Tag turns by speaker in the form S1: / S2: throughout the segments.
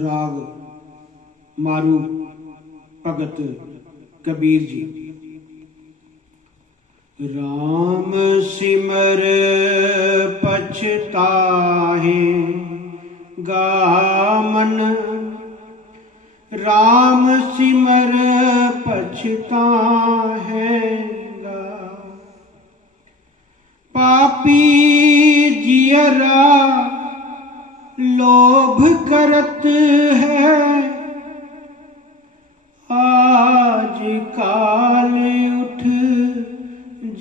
S1: راگ مارو بھگت، کبیر جی۔ رام سمر پچھتا ہے گامن۔ رام سمر پچھتا ہے گا۔ پاپی میں اٹھ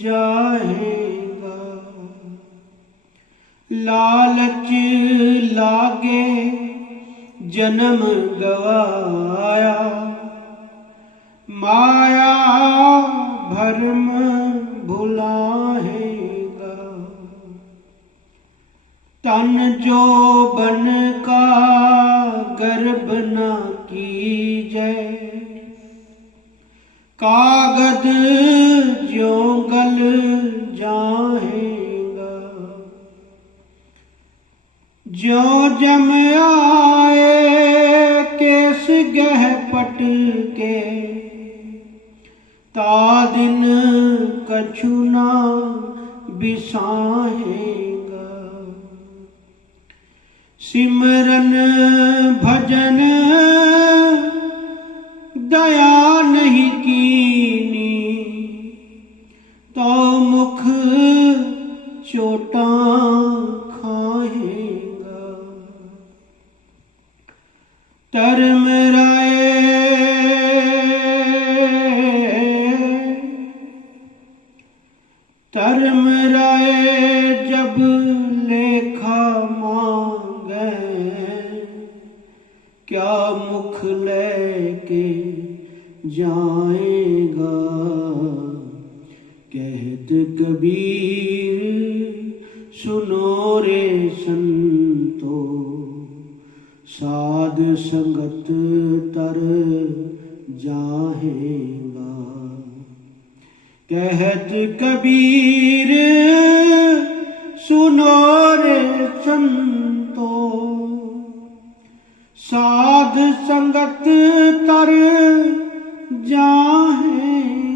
S1: جائے گا لالچ لاگے جنم گوایا مایا بھرم بھلائے گا تن جو بن کا گرب نہ کی جائے کاغد جو گل جائے گا جو جم آئے کیس گہ پٹ کے تا دن کچھنا بسائے گا سمرن بھجن دیا ترم رائے ترم رائے جب لیکھا مانگے کیا مکھ لے کے جائے گا کہت کبیر سنو رے سنتو ਸਾਧ ਸੰਗਤ ਤਰ ਜਾਹੇਗਾ ਕਹਿਤ ਕਬੀਰ ਸੁਨੋ ਰੇ ਸੰਤੋ ਸਾਧ ਸੰਗਤ ਤਰ ਜਾਹੇ